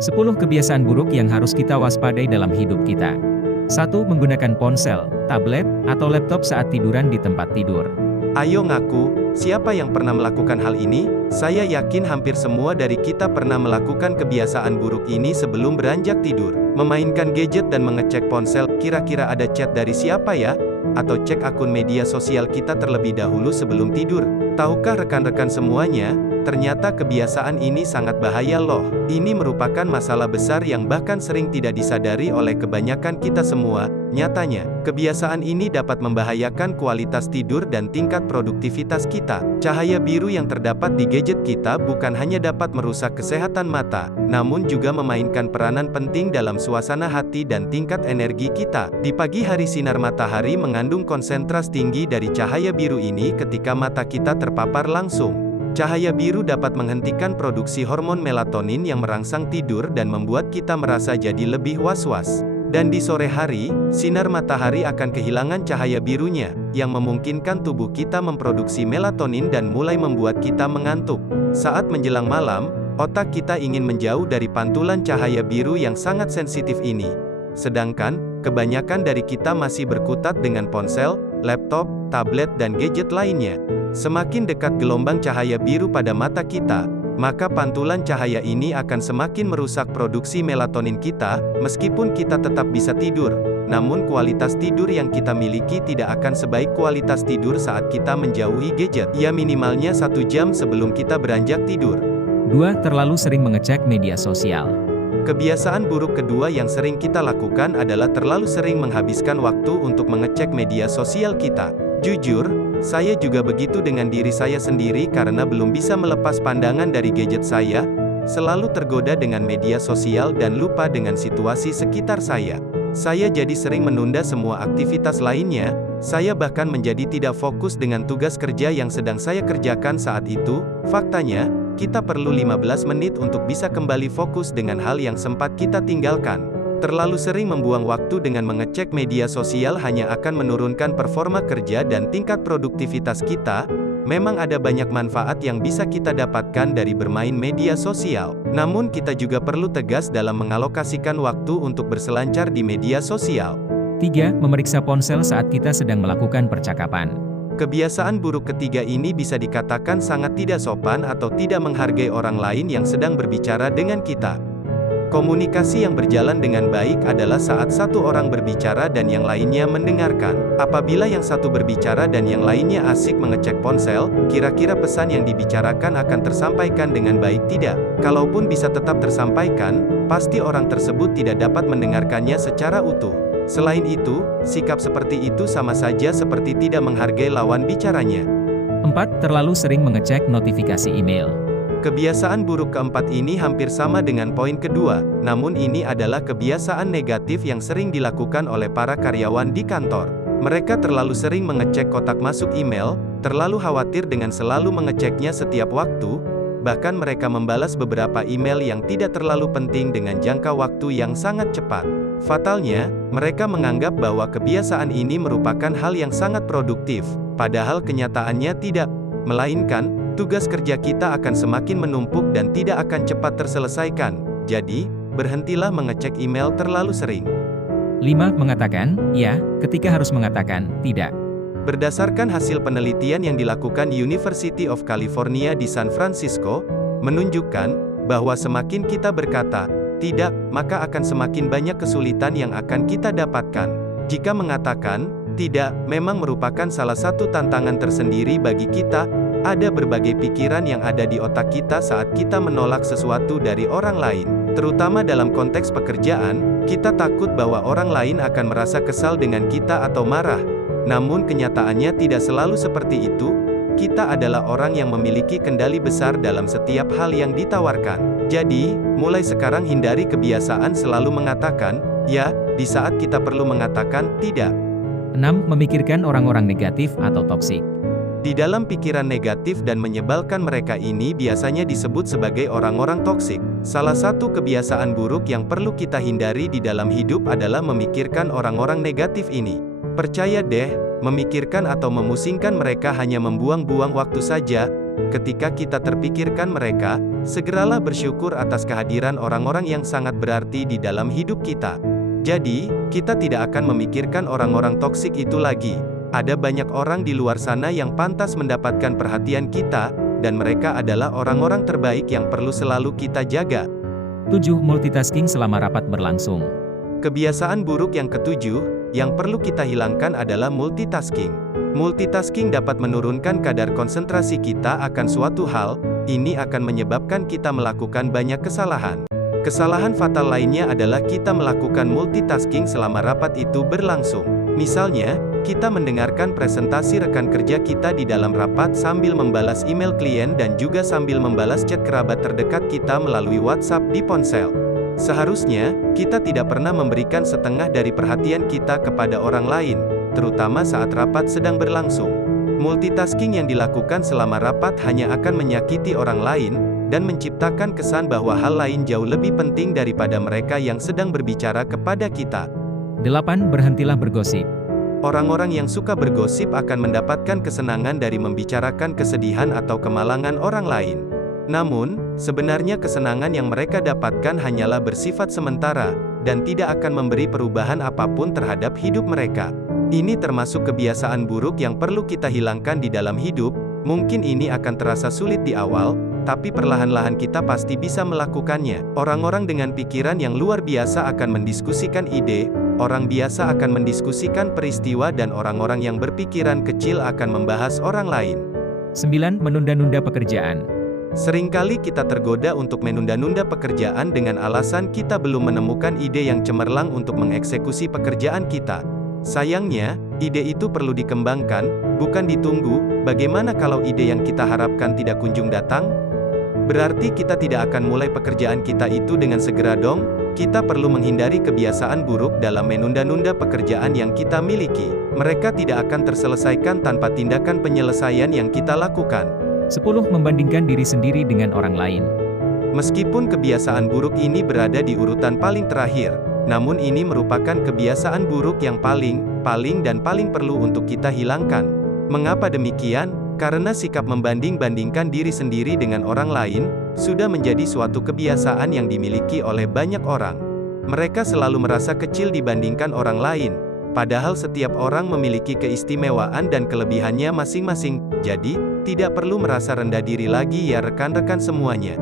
10 kebiasaan buruk yang harus kita waspadai dalam hidup kita. 1. Menggunakan ponsel, tablet, atau laptop saat tiduran di tempat tidur. Ayo ngaku, siapa yang pernah melakukan hal ini? Saya yakin hampir semua dari kita pernah melakukan kebiasaan buruk ini sebelum beranjak tidur. Memainkan gadget dan mengecek ponsel, kira-kira ada chat dari siapa ya? Atau cek akun media sosial kita terlebih dahulu sebelum tidur. Tahukah rekan-rekan semuanya? Ternyata kebiasaan ini sangat bahaya loh. Ini merupakan masalah besar yang bahkan sering tidak disadari oleh kebanyakan kita semua. Nyatanya, kebiasaan ini dapat membahayakan kualitas tidur dan tingkat produktivitas kita. Cahaya biru yang terdapat di gadget kita bukan hanya dapat merusak kesehatan mata, namun juga memainkan peranan penting dalam suasana hati dan tingkat energi kita. Di pagi hari sinar matahari mengandung konsentras tinggi dari cahaya biru ini ketika mata kita terpapar langsung. Cahaya biru dapat menghentikan produksi hormon melatonin yang merangsang tidur dan membuat kita merasa jadi lebih was-was. Dan di sore hari, sinar matahari akan kehilangan cahaya birunya, yang memungkinkan tubuh kita memproduksi melatonin dan mulai membuat kita mengantuk. Saat menjelang malam, otak kita ingin menjauh dari pantulan cahaya biru yang sangat sensitif ini. Sedangkan, kebanyakan dari kita masih berkutat dengan ponsel, laptop, tablet dan gadget lainnya. Semakin dekat gelombang cahaya biru pada mata kita, maka pantulan cahaya ini akan semakin merusak produksi melatonin kita, meskipun kita tetap bisa tidur. Namun kualitas tidur yang kita miliki tidak akan sebaik kualitas tidur saat kita menjauhi gadget, ya minimalnya 1 jam sebelum kita beranjak tidur. 2. Terlalu sering mengecek media sosial. Kebiasaan buruk kedua yang sering kita lakukan adalah terlalu sering menghabiskan waktu untuk mengecek media sosial kita. Jujur, saya juga begitu dengan diri saya sendiri karena belum bisa melepas pandangan dari gadget saya, selalu tergoda dengan media sosial dan lupa dengan situasi sekitar saya. Saya jadi sering menunda semua aktivitas lainnya, saya bahkan menjadi tidak fokus dengan tugas kerja yang sedang saya kerjakan saat itu. Faktanya, kita perlu 15 menit untuk bisa kembali fokus dengan hal yang sempat kita tinggalkan. Terlalu sering membuang waktu dengan mengecek media sosial hanya akan menurunkan performa kerja dan tingkat produktivitas kita. Memang ada banyak manfaat yang bisa kita dapatkan dari bermain media sosial. Namun kita juga perlu tegas dalam mengalokasikan waktu untuk berselancar di media sosial. 3. Memeriksa ponsel saat kita sedang melakukan percakapan. Kebiasaan buruk ketiga ini bisa dikatakan sangat tidak sopan atau tidak menghargai orang lain yang sedang berbicara dengan kita. Komunikasi yang berjalan dengan baik adalah saat satu orang berbicara dan yang lainnya mendengarkan. Apabila yang satu berbicara dan yang lainnya asik mengecek ponsel, kira-kira pesan yang dibicarakan akan tersampaikan dengan baik tidak? Kalaupun bisa tetap tersampaikan, pasti orang tersebut tidak dapat mendengarkannya secara utuh. Selain itu, sikap seperti itu sama saja seperti tidak menghargai lawan bicaranya. 4. Terlalu sering mengecek notifikasi email. Kebiasaan buruk keempat ini hampir sama dengan poin kedua, namun ini adalah kebiasaan negatif yang sering dilakukan oleh para karyawan di kantor. Mereka terlalu sering mengecek kotak masuk email, terlalu khawatir dengan selalu mengeceknya setiap waktu, bahkan mereka membalas beberapa email yang tidak terlalu penting dengan jangka waktu yang sangat cepat. Fatalnya, mereka menganggap bahwa kebiasaan ini merupakan hal yang sangat produktif, padahal kenyataannya tidak, melainkan, tugas kerja kita akan semakin menumpuk dan tidak akan cepat terselesaikan. Jadi, berhentilah mengecek email terlalu sering. 5. Mengatakan ya ketika harus mengatakan tidak. Berdasarkan hasil penelitian yang dilakukan University of California di San Francisco, menunjukkan bahwa semakin kita berkata tidak, maka akan semakin banyak kesulitan yang akan kita dapatkan. Jika mengatakan tidak memang merupakan salah satu tantangan tersendiri bagi kita, ada berbagai pikiran yang ada di otak kita saat kita menolak sesuatu dari orang lain. Terutama dalam konteks pekerjaan, kita takut bahwa orang lain akan merasa kesal dengan kita atau marah. Namun kenyataannya tidak selalu seperti itu. Kita adalah orang yang memiliki kendali besar dalam setiap hal yang ditawarkan. Jadi, mulai sekarang hindari kebiasaan selalu mengatakan ya di saat kita perlu mengatakan tidak. 6. Memikirkan orang-orang negatif atau toksik. Di dalam pikiran negatif dan menyebalkan mereka ini biasanya disebut sebagai orang-orang toksik. Salah satu kebiasaan buruk yang perlu kita hindari di dalam hidup adalah memikirkan orang-orang negatif ini. Percaya deh, memikirkan atau memusingkan mereka hanya membuang-buang waktu saja. Ketika kita terpikirkan mereka, segeralah bersyukur atas kehadiran orang-orang yang sangat berarti di dalam hidup kita. Jadi, kita tidak akan memikirkan orang-orang toksik itu lagi. Ada banyak orang di luar sana yang pantas mendapatkan perhatian kita, dan mereka adalah orang-orang terbaik yang perlu selalu kita jaga. 7. Multitasking selama rapat berlangsung. Kebiasaan buruk yang ketujuh, yang perlu kita hilangkan adalah multitasking. Multitasking dapat menurunkan kadar konsentrasi kita akan suatu hal, ini akan menyebabkan kita melakukan banyak kesalahan. Kesalahan fatal lainnya adalah kita melakukan multitasking selama rapat itu berlangsung. Misalnya, kita mendengarkan presentasi rekan kerja kita di dalam rapat sambil membalas email klien dan juga sambil membalas chat kerabat terdekat kita melalui WhatsApp di ponsel. Seharusnya, kita tidak pernah memberikan setengah dari perhatian kita kepada orang lain, terutama saat rapat sedang berlangsung. Multitasking yang dilakukan selama rapat hanya akan menyakiti orang lain, dan menciptakan kesan bahwa hal lain jauh lebih penting daripada mereka yang sedang berbicara kepada kita. 8. Berhentilah bergosip. Orang-orang yang suka bergosip akan mendapatkan kesenangan dari membicarakan kesedihan atau kemalangan orang lain. Namun, sebenarnya kesenangan yang mereka dapatkan hanyalah bersifat sementara, dan tidak akan memberi perubahan apapun terhadap hidup mereka. Ini termasuk kebiasaan buruk yang perlu kita hilangkan di dalam hidup. Mungkin ini akan terasa sulit di awal, tapi perlahan-lahan kita pasti bisa melakukannya. Orang-orang dengan pikiran yang luar biasa akan mendiskusikan ide, orang biasa akan mendiskusikan peristiwa dan orang-orang yang berpikiran kecil akan membahas orang lain. 9. Menunda-nunda pekerjaan. Seringkali kita tergoda untuk menunda-nunda pekerjaan dengan alasan kita belum menemukan ide yang cemerlang untuk mengeksekusi pekerjaan kita. Sayangnya, ide itu perlu dikembangkan, bukan ditunggu. Bagaimana kalau ide yang kita harapkan tidak kunjung datang? Berarti kita tidak akan mulai pekerjaan kita itu dengan segera dong? Kita perlu menghindari kebiasaan buruk dalam menunda-nunda pekerjaan yang kita miliki. Mereka tidak akan terselesaikan tanpa tindakan penyelesaian yang kita lakukan. 10. Membandingkan diri sendiri dengan orang lain. Meskipun kebiasaan buruk ini berada di urutan paling terakhir, namun ini merupakan kebiasaan buruk yang paling perlu untuk kita hilangkan. Mengapa demikian? Karena sikap membanding-bandingkan diri sendiri dengan orang lain, sudah menjadi suatu kebiasaan yang dimiliki oleh banyak orang. Mereka selalu merasa kecil dibandingkan orang lain, padahal setiap orang memiliki keistimewaan dan kelebihannya masing-masing. Jadi, tidak perlu merasa rendah diri lagi ya rekan-rekan semuanya.